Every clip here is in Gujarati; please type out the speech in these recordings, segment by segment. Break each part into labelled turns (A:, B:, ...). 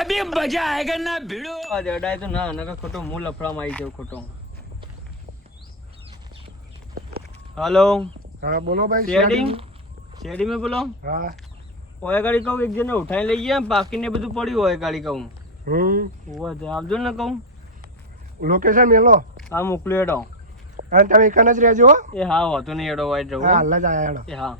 A: અભી મજા આયેગા
B: ના ભીડો અડાય તો ના નકર ખોટો હું લફડામાં આવી જાઉં ખોટો હલો
C: હા બોલો ભાઈ
B: શેડિંગ શેડિંગ મેં બોલો?
C: હા.
B: ઓય ગાડી કહું એક જણને ઉઠાઈ લઈ ગયા બાકી ને બધું પડ્યું હોય ગાડી કહું.
C: હમ.
B: ઓવા આવજો ને કહું.
C: લોકેશન મેલો?
B: હા મોકલ્યો એડો
C: અને તમે એકન જ રહેજો
B: એ હા હોતો નહીં એડો
C: વાઈડ
B: રહો હા
C: હાલ જ એડો
B: એ હા.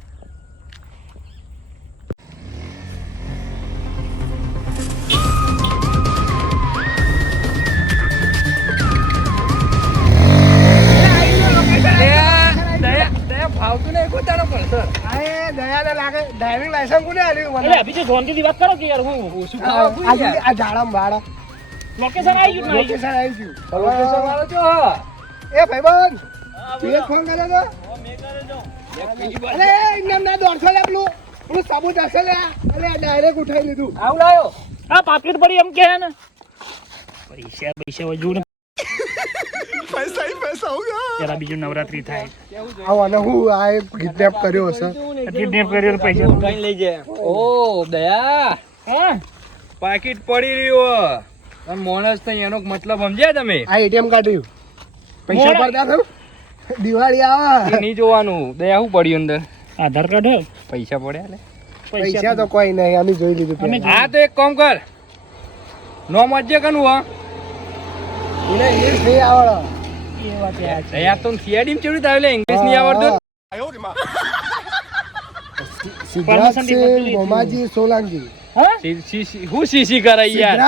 B: ફાવતું નહીં પોતાનો પડશે
C: આ એ દયાને લાગે. ડ્રાઇવિંગ લાયસન્સ કોને આલ્યું મને
D: અરે અભી તો શાંતિથી વાત કરો કે યાર હું
B: ઓછું
C: આ આ આ ઝાડામાં વાળા.
D: લોકેશન આવી ગયું
C: લોકેશન આવી ગયું.
B: લોકેશન વાળો છો
C: એ ભાઈબંધ તું એક ફોન કર્યો તો? અરે ના લે પેલું પેલું સાબુત હશે લે. અરે ડાયરેક્ટ ઉઠાઈ લીધું.
B: આવું લાયો.
D: હા પાકીટ પડી એમ કે ને. પૈસા પૈસા હોય જોને
C: પૈસા ही પૈસા હોગા
D: પેલા બીજું નવરાત્રી થાય.
C: આવો અને હું આ કિડનેપ કર્યો હશે.
D: કિડનેપ કર્યો પૈસા
B: કઈ લઈ જાય ઓ દયા.
D: હા?
B: પાકીટ પડી રહ્યો પણ માણસ તો એનો મતલબ સમજ્યા તમે?
C: આ એટીએમ કાઢ્યું પૈસા પડતા થયું. દિવાળી આવે.
B: એ નહીં જોવાનું. દયા શું પડ્યું અંદર?
D: આધાર કાર્ડ
B: પૈસા પડ્યા લે.
C: પૈસા તો કોઈ નહીં. અમે જોઈ લીધું
B: હા તો એક કામ કર. નો મજ્જે કનું હા?
C: એને નહીં આવડે.
D: છે
B: દયા તો થિયરી માં ચેવી તારે ઇંગ્લિશ નહીં આવડતું
C: સિદ્ધરાજસિંહ
D: પતલી
C: ભોમાજી સોલંકી.
D: હા?
B: સીસી યાર?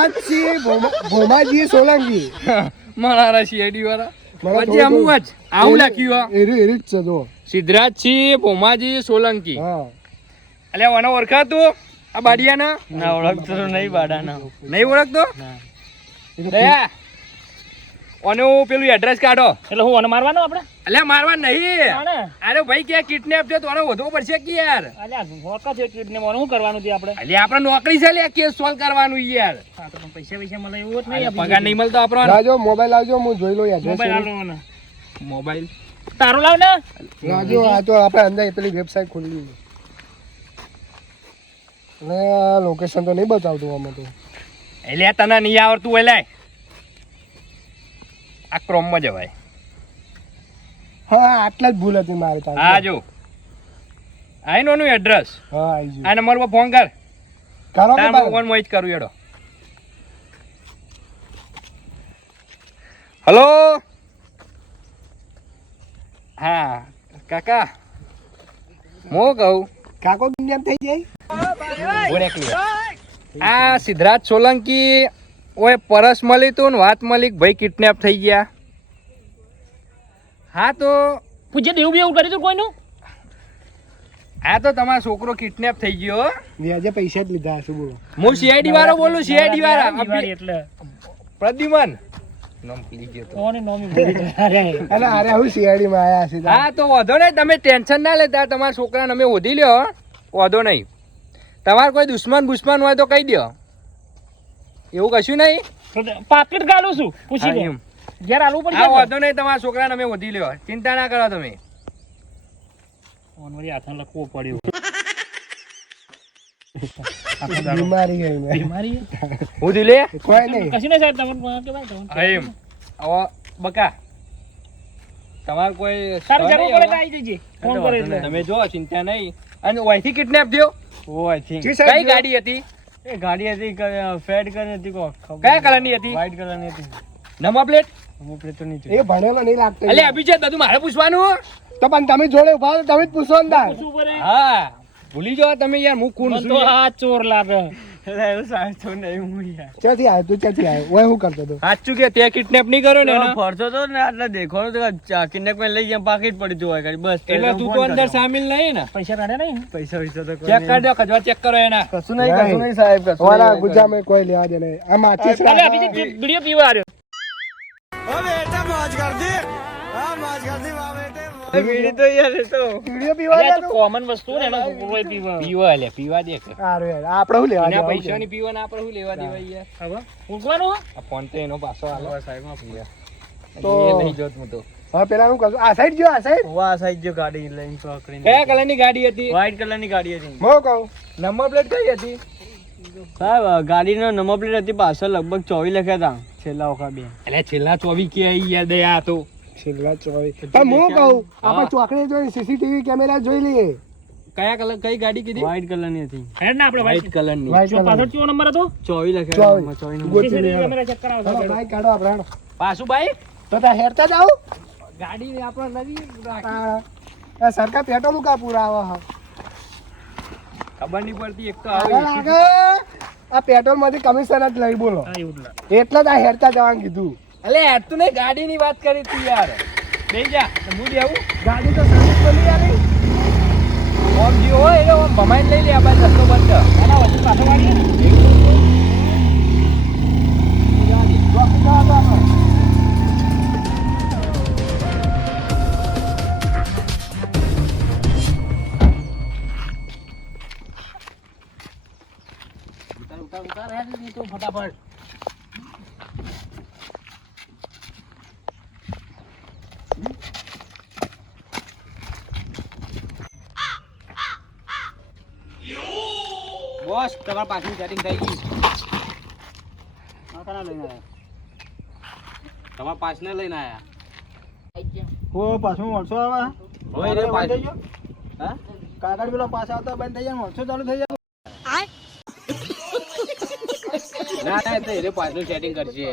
B: મારા સીઆઈડી વાળા. પછી જ આવું લખ્યું હો?
C: એરી એરી છે જો.
B: સિદ્ધરાજસિંહ ભોમાજી સોલંકી.
C: હા.
B: એટલે ઓને ઓળખાતું? આ બાડિયાના?
D: ના ઓળખતો તો નહીં બાડાના.
B: નહીં ઓળખતો?
C: તો
B: દયા ઓને હું પેલું એડ્રેસ કાઢો.
D: એટલે હું આને મારવાનો આપણે?
B: એટલે મારવા નહીં. અરે ભાઈ કે કિડનેપ થયો તો વધવું પડશે કે યાર?
D: અલ્યા હોકા છે કિડનેપ શું કરવાનું છે આપણે?
B: એટલે આપણે નોકરી છે લે કેસ સોલ્વ કરવાનું યાર.
D: પૈસા પૈસા મળે એવું જ નહીં
B: પગાર નહીં મળતો આપણો
C: લાવજો મોબાઈલ લાવજો હું જોઈ લઉં એડ્રેસ
D: મોબાઈલ આલો
B: મોબાઈલ
D: તારું લાવ ને.
C: લાવજો આ તો આપણે અંદર પેલી વેબસાઇટ ખોલી અને લોકેશન તો નહીં બતાવતું આમાં તો.
B: એટલે તને નહીં આવડતું એટલે આ ક્રોમમાં જવાય.
C: હા આટલા જ ભૂલ હતી મારી પાસે.
B: હા જો. આઈ નો નું એડ્રેસ
C: હા આઈ જો
B: આ નંબર પર ફોન કર.
C: કરો કે
B: તાર ફોન મોઈ જ કરું એડો હલો? હા કાકા. હું કહું.
C: કાકો કિડનેપ થઈ જાય.
B: આ સિદ્ધરાજ સોલંકી ઓય પરસ મળી તું ને વાત મળી ભાઈ કિડનેપ થઈ ગયા? હા તો
D: પૂછે દેવું બેવું કર્યું તું કોઈનું?
B: આ તો તમારો છોકરો કિડનેપ થઈ ગયો
C: વ્યાજે પૈસા જ લીધા હશે બોલો?
B: હું સીઆઈડી વાળો બોલું સીઆઈડી વાળા.
D: એટલે.
B: પ્રદ્યુમન.
C: હું
B: હા તો વાંધો નહીં તમે ટેન્શન ના લેતા તમારા છોકરાને અમે શોધી લ્યો હો. નહીં. તમારે કોઈ દુશ્મન બુશ્મન હોય તો કહી દો એવું કશું નહીં?
D: પાકીટ ગાલું છું. પૂછી લે. ઘેર આલવું પડશે
B: હા વાંધો નહીં તમારા છોકરાને અમે વધી લ્યો. ચિંતા ના કરો તમે.
D: ફોન વળી હાથમાં લખવો પડ્યો.
C: બીમારી
D: બીમારી?
B: શોધી લે.
C: કોઈ નહીં.
D: કશું નહીં સાહેબ તમે કે ભાઈ
B: એમ. હવે બકા. તમારે કોઈ સારું
D: જરૂર પડે તો આવી. જજે. ફોન કરે
B: તમે જો ચિંતા નહીં. અને ઓયથી કિડનેપ થયો?
C: જી
B: કઈ ગાડી હતી?
C: એ ગાડી હતી ફેડ કરી હતી કો
B: કયા કલરની હતી?
C: વ્હાઈટ કલરની હતી.
B: Number plate?
C: નંબર પ્લેટ તો નહીં એ ભણેલો નહીં લાગતો.
B: એટલે અભિષેક બધું મારે પૂછવાનું?
C: તો પણ તમે જોડે ઊભા તમે જ પૂછો
D: પડે
B: હા ભૂલી જાઓ તમે યાર હું કોણ છું
D: આ ચોર લાગે.
C: ક્યાંથી આવ્યો તું? ક્યાંથી આવ્યો ઓય હું કરતો હતો?
B: સાચું કે તે કિડનેપ નહીં કર્યો ને
D: ફરતો તો ને એટલે દેખવાનો તો કિડનેપ લઈ જાય પાકીટ પડી જતું હોય બસ.
B: એટલે તું તો અંદર સામેલ નહીં ને?
D: પૈસા નહીં? પૈસા પૈસા તો
B: ચેક કરી દો ખજવા ચેક કરો એના.
D: કશું નહીં કશું નહીં સાહેબ કશું
C: વાળા ગુજામાં કોઈ લેવા દે નહીં. આ માચીસ રાખો.
D: વીડિયો પીવા આવ્યો બીડી તો યાર તો
C: વીડિયો પીવા દે તું?
D: કોમન વસ્તુ ને એનો કોઈ પીવા.
B: પીવા લે પીવા દે
C: સારું યાર આપણે શું લેવા
B: એના
C: દેવા?
B: પૈસાની પીવા ને આપણે શું લેવા દેવા યાર?
D: હવે ઊંઘવાનું
B: આ ફોન તો એનો પાછો આલો
C: તો-
B: એ નહીં જોત હું તો.
C: હવે પેલા હું કરશું આ સાઈડ જો આ સાઈડ.
D: વાહ સાઈડ જો ગાડી લઈને પકડીને
B: કયા કલરની ગાડી હતી?
D: વ્હાઈટ કલરની ગાડી હતી.
C: કહું.
B: નંબર પ્લેટ કઈ હતી?
D: સાહેબ ગાડીનો નંબર પ્લેટ હતી પાછળ લગભગ ચોવીસ લખ્યા હતા. છેલ્લા વખત બે.
B: એટલે છેલ્લા ચોવીસ કે આઈ આ તો.
C: છેલ્લા ચોઈ પણ હું કહું આપણે ચોકડે જોઈ સીસીટીવી કેમેરા જોઈ લઈએ.
B: કયા કલર કઈ ગાડી કીધી?
D: વ્હાઈટ કલરની હતી.
B: વ્હાઈટ કલરની
C: White colour.
D: ચોવીસ લખ્યા
C: ચોવીસ.
D: હતા, ચોવીસ
C: ગોતી લઈએ હાલો. હાલો, ભાઈ કાઢો આપણે
B: પાછું ભાઈ?
C: તો તા હેરતા જાવ
B: ગાડી ને આપણે નવી રાખી.
C: સરકાર પેટ્રોલ કા પૂરા આવા હા.
B: ખબર નહીં પડતી એક તો આવે
C: આ પેટ્રોલમાંથી કમિશન જ લઈ બોલો. એટલે જ આ હેરતા જવાનું કીધું.
B: અલે યાર તું નહીં ગાડી ની વાત કરી તું યાર. બે જા હું દેવું
C: ગાડી તો સર્વિસમાં યાર
B: ઓમ જે હોય એટલે ઓમ ભમાઈ લઈ લે આપણે રસ્તો બંધ. એના વચ્ચે પાછો ગાડી ફટાફટ. બોસ તમારા પાછું સેટિંગ થઈ ગયું તમારા પાછને લઈને આવ્યા
C: હો પાછું મળશો આવે?
B: હોય રે પાછું હા?
C: કાગળ પેલો પાછા આવતા બંધ થઈ જાય મળશો ચાલુ થઈ જાય
B: ના ના તો એ પાછું સેટિંગ કરશે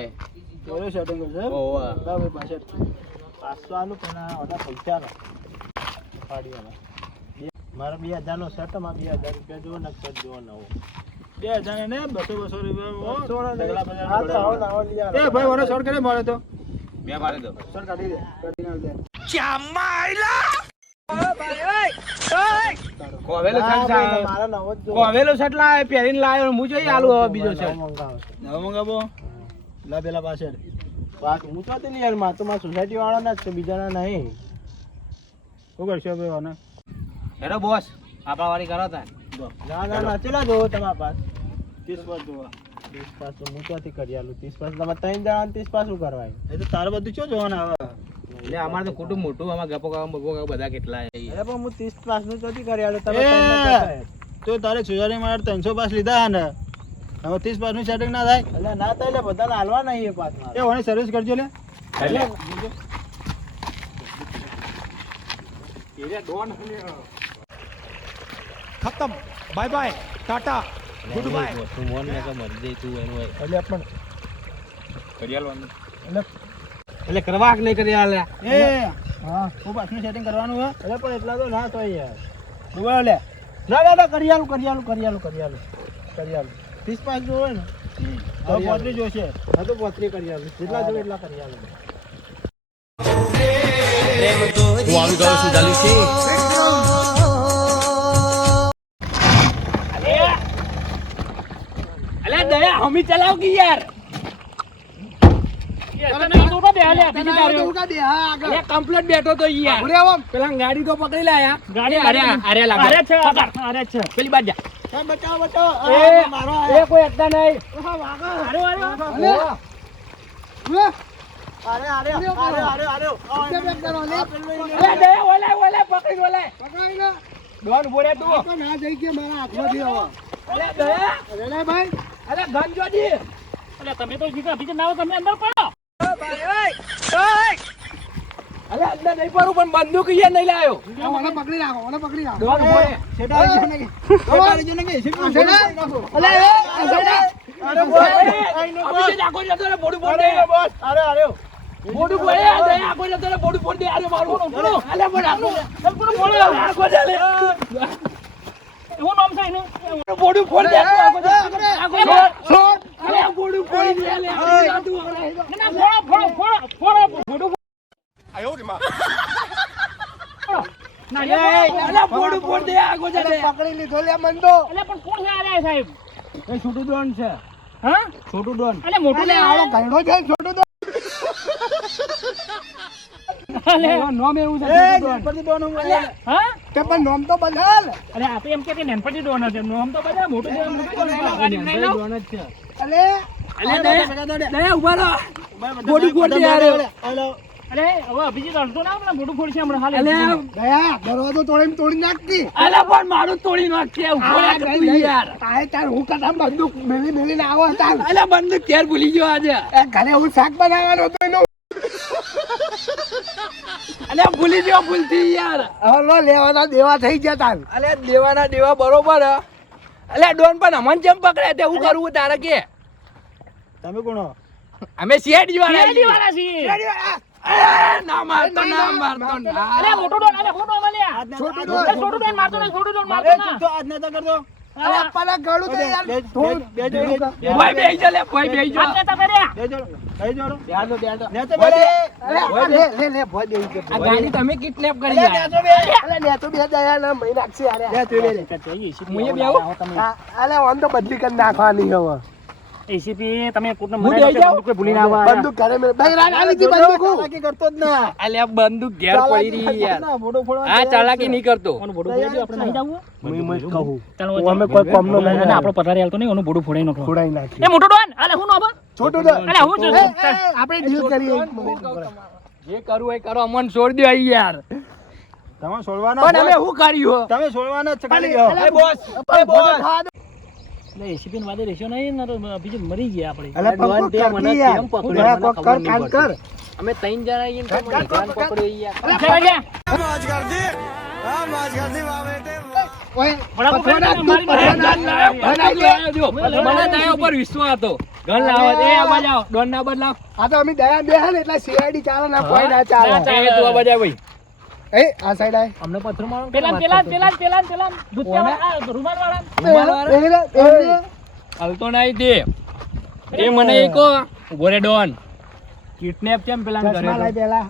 C: એવું સેટિંગ કરશે
B: ઓવા
C: બરાબર પાછળ. પાછો પણ ઓના પૈસા નો. મારા બે હજાર નો શર્ટમાં બે હજાર રૂપિયા જોવો ને શર્ટ જોવો નવો. બે હજાર ને બસો બસો રૂપિયા ભાઈ મને શર્ટ કરે મારે તો.
B: બે મારે તો
C: શર્ટ કાઢી દે કાઢી દે.
B: કોવેલો શર્ટ
C: ભાઈ,
B: લાવ્યો.
C: મારા નવો જ જોવો.
B: કોવેલો શર્ટ લાવ્યો પહેરીને લાવ્યો હું આલુ હવે બીજો
C: નવો
B: શર્ટ
C: મંગાવો. નવો મંગાવો. લા પેલા પાછળ. પાછ હું તો યારમાં તો મારા સોસાયટી વાળા ના જ છે બીજાના નહીં. શું કરશો ભાઈ
B: હેડો બોસ આપણા વાળી કરો તા
C: ના ના ના ચેલા જોવો તમારા પાસ. ત્રીસ પાસ જોવા. ત્રીસ પાસ તો હું ક્યાંથી કરી આલું? ત્રીસ પાસ તમારે ત્રણ જણા ત્રીસ પાસ શું એ તો તારે બધું શું જોવાના આવે?
B: એટલે અમારે તો કુટુંબ મોટું અમારે ગપો ગામ બપો કામ બધા કેટલા
C: અરે પણ હું ત્રીસ પાસનું ચોથી કરી આલું? તમે તો તારે સુજારી મારે ત્રણસો પાસ લીધા ને. હવે ત્રીસ પાસનું સેટિંગ ના થાય. એટલે ના થાય એટલે બધાને હાલવા નહીં એ પાસ એ ઓને સર્વિસ કરજો લે.
B: એટલે?
C: ખતમ. Bye bye tata goodbye
B: તું મોન ને કે મરજે તું એનું હોય.
C: એટલે પણ
B: કરી આલવાનું
C: એટલે
B: એટલે કરવા કે નહીં કરી આલે
C: એ. હા. હું પાછનું સેટિંગ કરવાનું હે. એટલે પણ એટલા તો ના થાય યાર. બોલો લે. ના ના ના કરી આલું કરી આલું કરી આલું કરી આલું કરી આલું ત્રીસ પાંચ જો હોય ને હવે પોત્રી જોશે. હા તો પોત્રી કરી આલું જેટલા જો એટલા કરી આલું
B: અલે દયા હમી ચલાવ કે યાર. કમ્પ્લીટ બેઠો તો યાર. પેલા ગાડી તો પકડી લાયા ગાડી અરે અરે લાગે અરે છે અરે છે. પેલી બાજુ જા.
C: બચાવ બચાવ.
B: એ એ કોઈ એકતા નહીં.
C: અરે અરે અરે અરે અરે
B: ઓલે ઓલે પકડી ઓલે. ડોન બોલે તું.
C: ના જઈ કે મારા હાથમાંથી હવે
B: અરે દયા
C: અરે ભાઈ.
B: અલે ગન જો દી
D: તમે તો જીગા બીજે નાવ તમે અંદર પડો
B: અરે અંદર નહીં પડું પણ બંદૂક અહીંયા નહીં લાયો
C: મને પકડી રાખો મને પકડી રાખો
B: ડોન બોલે
C: છેટા આવી ગયો ને કે છેટા આવી ગયો ને કે છેટા અલે એ છેટા અરે બોલ
B: અભી જે જતો રે બોડું દે
C: બોસ અરે અરે
B: બોડું દે દયા જતો રે બોડું ફોડ દે અરે મારું અલે બોલ ચાલે
E: એવું નામ છે એનું
B: બોડું ફોડી દે તું આગો જા. આગો જા.
C: છોડ.
B: આ બોડું ફોડી દે લે.
E: ના, ના, ફોડો, ફોડો, ફોડો, ફોડો, ફોડો. ના, એ ફોડો.
B: અલે આ બોડું ફોડી દે આગો
C: પકડી લીધો લે મન તો
E: પણ કોણ છે સાહેબ
D: એ છોટું ડોન છે
E: હા
D: છોટું ડોન
E: મોટું લે
C: ઘરડો છે છોટું તો
D: એવું છે
C: એ
D: ડોન.
C: ગણપતિ ડોન હું બોલે.
E: હા
C: તે પણ નામ તો બદલ
E: અરે આ એમ કે કે નેનપટી ડોન છે. નામ તો બધા મોટું છે મોટું છે. ગાડી લઈ લો.
D: ડોન જ છે.
C: અલે
B: અલે દયા દયા ઊભા રહો. બોડું ફોડી દે યાર.
E: અરે હવે અભિજીત અડધો ના આપણે મોટું ફોડ હમણાં હાલ.
B: અલે
C: દયા દરવાજો તોડીને તોડી નાખતી.
B: અલે પણ મારું તોડી નાખશે ઊભો યાર.
C: તાર હું કદામ બંદૂક મેલી મેલીને આવો તાર.
B: અલે બંદૂક ઘેર ભૂલી ગયો આજે.
C: ઘરે હું શાક બનાવવાનો
B: અલે ભૂલથી યાર.
C: હવે લો લેવાના દેવા થઈ ગયા તાર
B: અલે દેવાના દેવા બરોબર. અલે ડોન પણ અમન જેમ પકડે તે હું કરવું તારે કે?
C: તમે કોણ
B: અમે શેઠ
E: વાળા
B: જીવાના
E: વાળા છીએ.
B: ના મારતો ના મારતો ના.
E: અલે મોટો ડોન અલે મોટો ડોન અલ્યા.
C: છોટો ડોન.
E: છોટો ડોન મારતો નહીં છોટો ડોન મારતો ના.
C: તો આજ ના તો કરતો અરે આપણા ગળું તો યાર. થોડું
B: ભાઈ બેહી જા લે ભાઈ બેહી જા.
E: આટલે
C: તો લે લે લે ભોય દેવી છે
B: આ ગાડી તમે કિડનેપ કરી
C: બદલી કરી નાખવાની હવે.
E: એસીપી તમે કોટને
B: હું
E: મને
B: બેહી જાઉં?
E: બંદૂક ભૂલી ના આવા
C: બંદૂક ઘરે મેં ભાઈ રાગ આલી હતી બંદૂક કરતો જ ના.
B: અલે બંદૂક ઘેર પડી રહી યાર. આ ચાલાકી નહીં કરતો.
E: કોનું બોડું ફોડી આપણે નહીં જાવું
C: હું મત કહું. અમે કોઈ કોમનો
E: ના, ના, આપણો પથારી હાલતો નહીં ઓનું બોડું ફોડાઈ નાખો.
C: છોડાઈ નાખી.
E: એ મોટો ડોન અલે હું નો
C: છોટું તો
E: અલે હું છું
C: એ, એ, એ, આપણે ડીલ કરીએ
B: જે કરવું એ કરો અમન છોડ દો અહીં યાર.
C: તમે છોડવાના
B: પણ અમે શું કર્યું
C: તમે છોડવાના જ ખાલી
B: એ બોસ એ બોસ
E: એટલે એસીપી વાદે રેશિયો નહીં ને બીજું મરી ગયા આપણે.
C: કર.
B: અમે ત્રણ જણા આવીએ.
C: ઓય પકડો
E: મારી
B: મને દયા વિશ્વાસ હતો. ઘર લાવો. એ આ બાજુ ડોન ના બદલાવ.
C: આ તો અમે દયા બે હે ને એટલે સીઆઈડી ચાલે ના કોઈ ના ચાલે.
E: ના ચાલે.
B: તું આ બાજુ ભાઈ.
C: એ આ સાઈડ આય.
B: અમને પથ્થર મારો
E: પેલા પેલા પેલા પેલા પેલા દુત્યા રૂમાલ વાળા
B: રૂમાલ
C: લે, લે.
B: હલતો નહીં દે. એ મને એ કહો ઊભો ડોન. કિડનેપ કેમ પેલા
C: ચશ્મા લાય પેલા.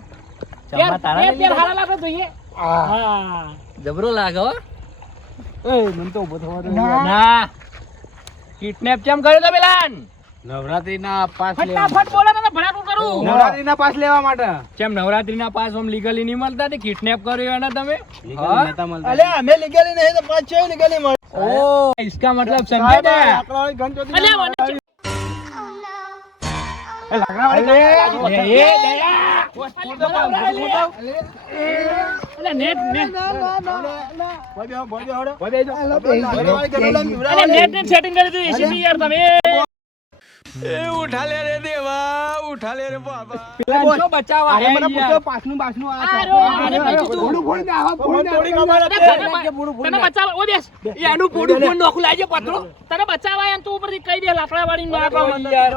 B: ચશ્મા તારા લઈ લીધા?
E: હારા લાગે જોઈએ હા.
B: જબરો લાગે હો.
D: એ મને તો ઊભો થવા દે.
C: ના.
B: કિડનેપ કેમ કર્યો તમે
D: લાન? નવરાત્રીના પાસ
E: ફટાફટ બોલો તને ભડાકું કરું.
D: નવરાત્રીના પાસ લેવા માટે.
B: કેમ નવરાત્રીના પાસ ઓમ લીગલી નહીં મળતા? તે કિડનેપ કર્યો એને તમે?
C: અલે અમે લીગલી નહીં તો પાસ છે લીગલી મળે.
B: ઓ
E: ઇસકા મતલબ
C: સમજે અલે
B: એ દયા
E: અલ્યા નેટ
B: પેલા
D: અરે મને પૂછો. બાસનું આ થોડી ખબર હતી.
E: તને ઓ
B: પોડું નોખું લાજે
E: તને બચાવાય એમ તું ઉપરથી કહી દે લાકડા વાળી
B: યાર.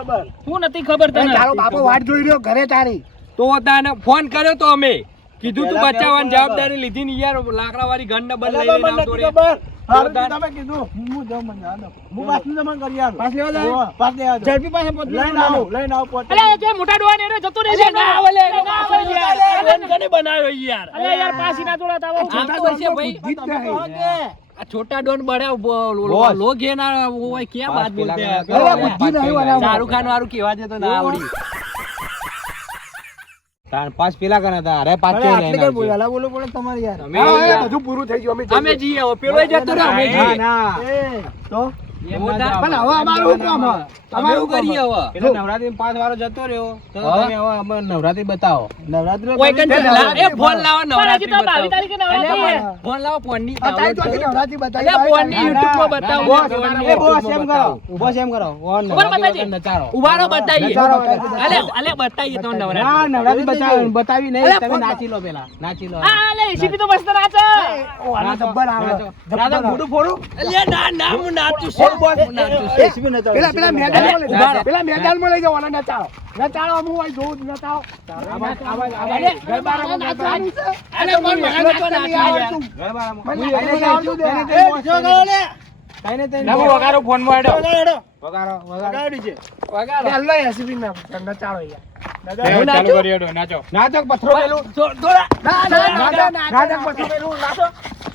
E: હું નથી ખબર તને.
C: તારો બાપો વાટ જોઈ રહ્યો ઘરે તારી.
B: તો તાને ફોન કર્યો તો અમે. કીધું તું બચાવવાની જવાબદારી લીધી ને યાર લાકડા વાળી ઘર ને બદલ લઈને આવતો રે
C: હારું
B: જોરદાર.
C: તમે કીધું હું જાઉં મને જાણ હું પાછું તમને કરી આલું.
D: પાસ લેવા જાય?
C: હોવે, લેવા જાઉં.
D: ઝડપી પાસે પહોંચી
C: લઈને આવો, લઈને આવો, પોતે.
E: અલ્યા જે મોટા ડોહાને એને જતો રહેશે
B: અરે ના આવે લે,
E: ના
B: ના
E: આવે
B: આવે
E: યાર.
B: યાર. કને બનાવ્યો યાર
E: અલ્યા યાર પાછી ના જોડા તાવો
B: આ તો હશે ભાઈ છોટા ડોન
D: બળ્યા.
B: લોગ ઓય બોલતે. શાહરુખ ખાન વાળું કેવા છે તો ના આવડી
D: તાર પાંચ પેલા કના હતા. અરે પાંચ
C: આટલી
D: લઈને
C: કઈ બોલ, બોલો તમારે યાર.
B: અમે
C: હજુ બધું પૂરું થઈ ગયું. અમે
B: અમે જઈએ. પેલો જતો રહ્યો અમે
D: ના,
B: જઈએ
D: ના.
C: તો. પણ હવે અમારું કામ હવે?
B: કરીએ હવે
D: નવરાત્રી પાંચ વારો જતો રહ્યો. તો તમે હવે અમને નવરાત્રી બતાવો.
C: નવરાત્રી
B: કોઈ કન એ ફોન લાવો નવરાત્રી બતાવો
E: તારીખે નવરાત્રી
B: ફોન લાવો
C: ફોનની નવરાત્રી બતાવી
B: અલ્યા,
C: બાવીસ
B: ફોનની
C: તારીખે.
B: માં બતાવો.
D: બોસ,
B: ફોનની
D: એ બોસ એમ કરો. બોસ એમ કરો. ઓ
E: બતાવી
D: નચારો
B: ઉભારો
C: બતાવી.
B: અલે અલે બતાવીએ તો
D: ના
B: નવરાત્રી.
D: નવરાત્રી બતાવી. બતાવી નહીં તમે નાચી લો પેલા. નાચી લો.
E: આ લે તો મસ્ત નાચે.
C: ઓ, આનો આવે.
D: નાચો. દાદા
C: આવે.
D: ફોડું.
B: અલ્યા ના ના હું નાચું છું.
F: એસીબી નચાવો,
C: પેલા પેલા
F: એસીબી
C: મેદાનમાં લઈ
B: ઊભા
C: જાઓ
B: રહો.
C: પેલા મેદાનમાં લઈ જાઓ અને નચાડો નચાડો હું અહીં જોઉં જ આવાજ આવાજ આવાજ ગરબા રમો નાચવાનું છે. અરે પણ મને નાચતા નહીં આવડતું. મને નાચતા નહીં આવડતું. દે.
F: એ, બીજો ગાળો લે.
B: ના, હું વગાડો ફોનમાં હેડો.
F: વગાડો, હેડો.
C: વગાડો વગાડો.
F: વગાડ્યું છે.
B: વગાડો.
C: ના નચાડો યાર
B: હેડો, નાચો.
C: પથરો પેલું નાચો ના નાટક નાટક પથરો પેલું નાટો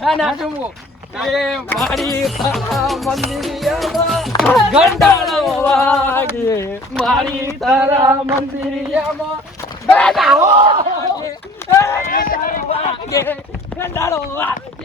B: ના એ મારી તારા મંદિરિયામાં ઘંટાળો વાગે. મારી તારા વાગે.